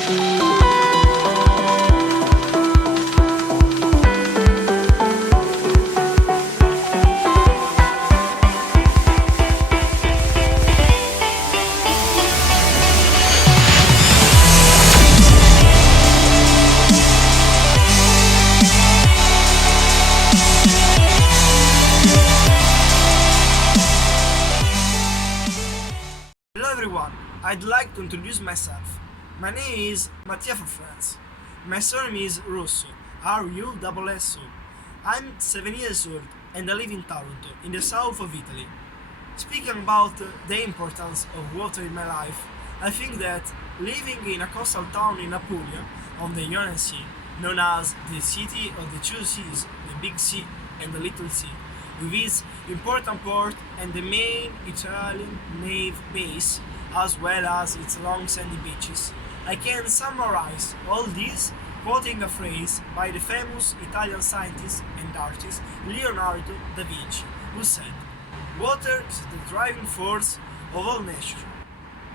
Hello everyone, I'd like to introduce myself. My name is Mattia for France. My surname is Russo, R-U-S-S-O. I'm 7 years old and I live in Taranto, in the south of Italy. Speaking about the importance of water in my life, I think that living in a coastal town in Apulia, on the Ionian Sea, known as the city of the two seas, the big sea and the little sea, with its important port and the main Italian navy base, as well as its long sandy beaches. I can summarize all this quoting a phrase by the famous Italian scientist and artist Leonardo da Vinci, who said, "Water is the driving force of all nature."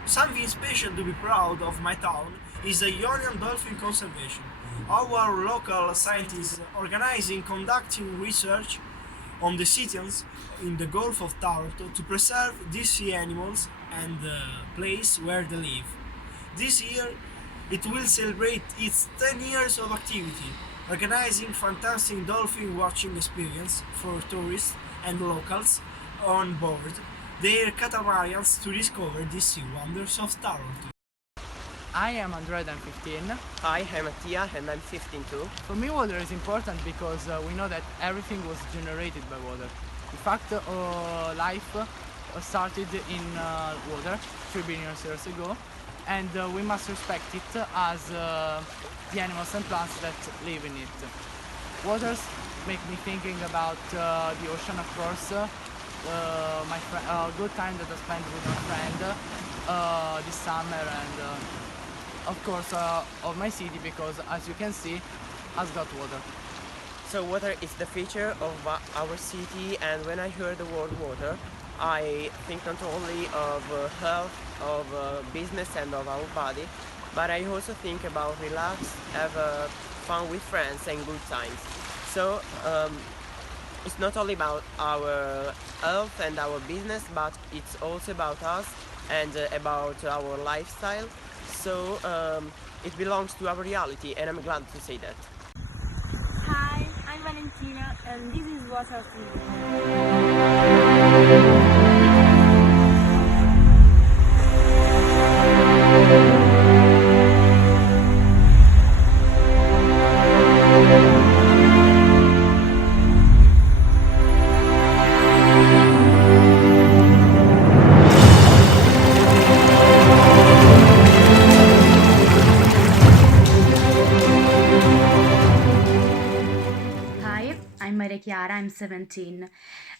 Something special to be proud of my town is the Ionian dolphin conservation. Our local scientists organizing conducting research on the citizens in the Gulf of Taranto to preserve these sea animals and the place where they live. This year it will celebrate its 10 years of activity, organizing fantastic dolphin watching experience for tourists and locals on board their catamarans to discover the sea wonders of Taranto. I am Andrea, I'm 15. Hi, I'm Mattia and I'm 15 too. For me, water is important because we know that everything was generated by water. In fact, life started in water 3 billion years ago, and we must respect it as the animals and plants that live in it. Waters make me thinking about the ocean, of course, good time that I spent with my friend this summer, and of course of my city, because as you can see has got water. So water is the future of our city, and when I hear the word water, I think not only of health, of business and of our body, but I also think about relax, have fun with friends and good times. So it's not only about our health and our business, but it's also about us and about our lifestyle. So it belongs to our reality, and I'm glad to say that. Hi, I'm Valentina and this is Water Hi, I'm Maria Chiara, I'm 17,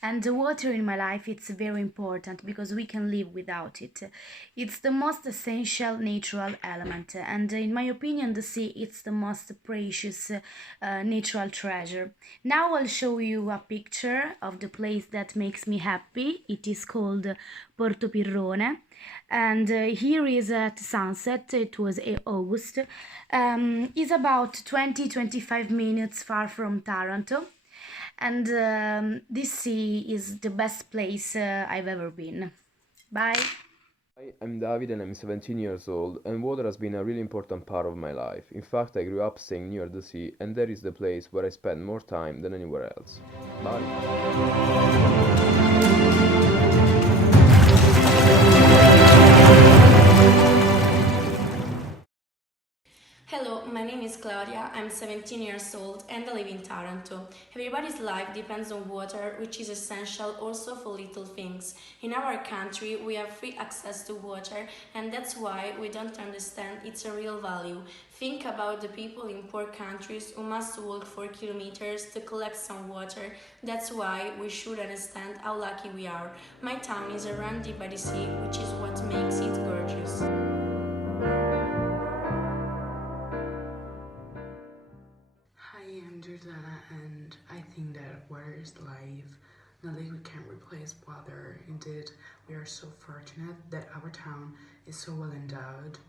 and the water in my life it's very important because we can live without it. It's the most essential natural element, and in my opinion the sea it's the most precious natural treasure. Now I'll show you a picture of the place that makes me happy. It is called Porto Pirrone, and here is at sunset. It was August. Is about 20-25 minutes far from Taranto, and this sea is the best place I've ever been. Bye. Hi, I'm David and I'm 17 years old, and water has been a really important part of my life. In fact, I grew up staying near the sea, and that is the place where I spend more time than anywhere else. Bye. Hello, my name is Claudia, I'm 17 years old and I live in Taranto. Everybody's life depends on water, which is essential also for little things. In our country, we have free access to water, and that's why we don't understand its real value. Think about the people in poor countries who must walk 4 kilometers to collect some water. That's why we should understand how lucky we are. My town is surrounded by the sea, which is what makes it gorgeous. Hi, I'm Jordana, and I think that water is life. Nothing we can replace water. Indeed, we are so fortunate that our town is so well endowed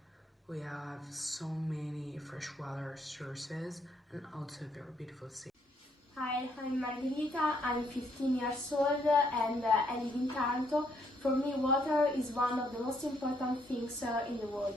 We have so many freshwater sources and also very beautiful sea. Hi, I'm Margherita, I'm 15 years old and I live in Taranto. For me, water is one of the most important things in the world.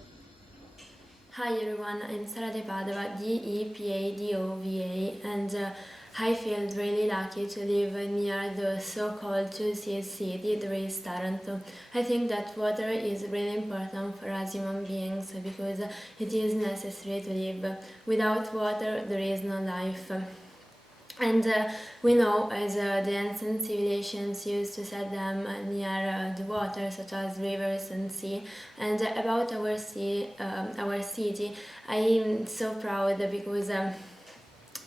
Hi everyone, I'm Sara de Padova, D.E.P.A.D.O.V.A, and I feel really lucky to live near the so-called two-sea city that is Taranto. I think that water is really important for us human beings because it is necessary to live. Without water, there is no life. And we know as the ancient civilizations used to set them near the water, such as rivers and sea. And about our city, I am so proud because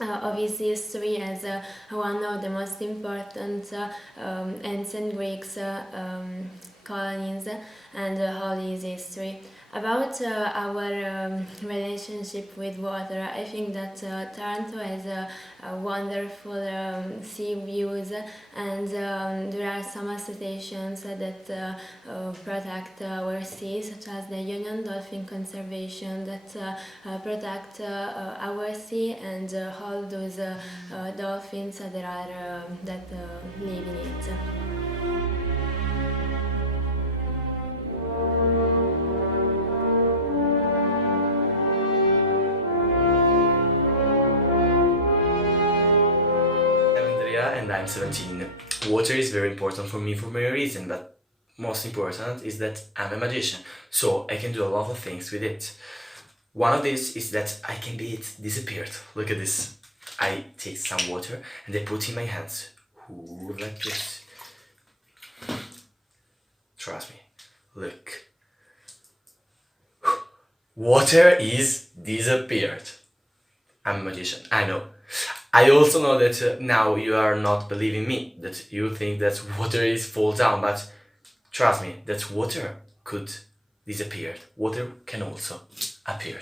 of its history as one of the most important ancient Greeks colonies and all its history. About our relationship with water, I think that Taranto has a wonderful sea views, and there are some associations that protect our sea, such as the Union Dolphin Conservation that protect our sea and all those dolphins that live in it. And I'm 17. Water is very important for me for many reasons, but most important is that I'm a magician, so I can do a lot of things with it. One of these is that I can be disappeared. Look at this. I take some water and I put in my hands. Ooh, like this. Trust me. Look. Water is disappeared. I'm a magician, I know. I also know that now you are not believing me, that you think that water is fall down, but trust me, that water could disappear. Water can also appear.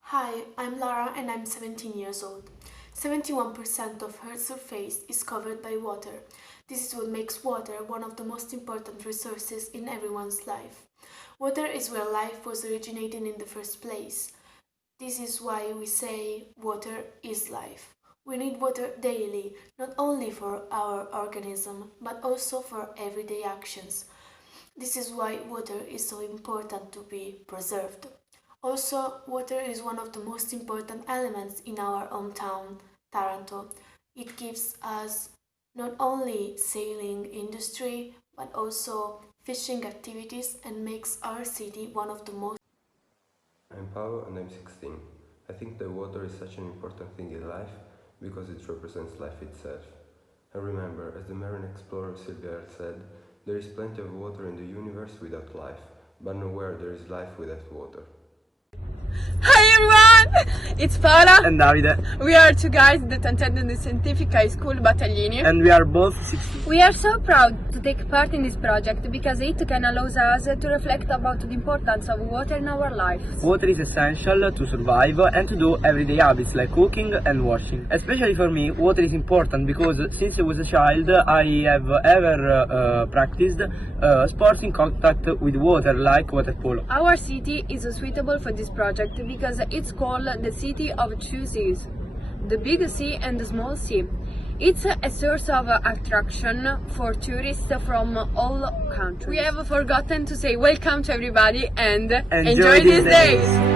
Hi, I'm Lara and I'm 17 years old. 71% of Earth's surface is covered by water. This is what makes water one of the most important resources in everyone's life. Water is where life was originating in the first place. This is why we say water is life. We need water daily, not only for our organism, but also for everyday actions. This is why water is so important to be preserved. Also, water is one of the most important elements in our hometown, Taranto. It gives us not only sailing industry, but also fishing activities and makes our city one of the most. I'm Paolo and I'm 16. I think that water is such an important thing in life because it represents life itself. And remember, as the marine explorer Sylvia said, there is plenty of water in the universe without life, but nowhere there is life without water. Hi everyone! It's Paola and Davide. We are two guys that attended the Scientific High School Battaglini. And we are both 16. We are so proud to take part in this project because it can allow us to reflect about the importance of water in our lives. Water is essential to survive and to do everyday habits like cooking and washing. Especially for me, water is important because since I was a child, I have ever practiced sports in contact with water like water polo. Our city is suitable for this project because it's called the City of Two Seas, the Big Sea and the Small Sea. It's a source of attraction for tourists from all countries. We have forgotten to say welcome to everybody and enjoy these days.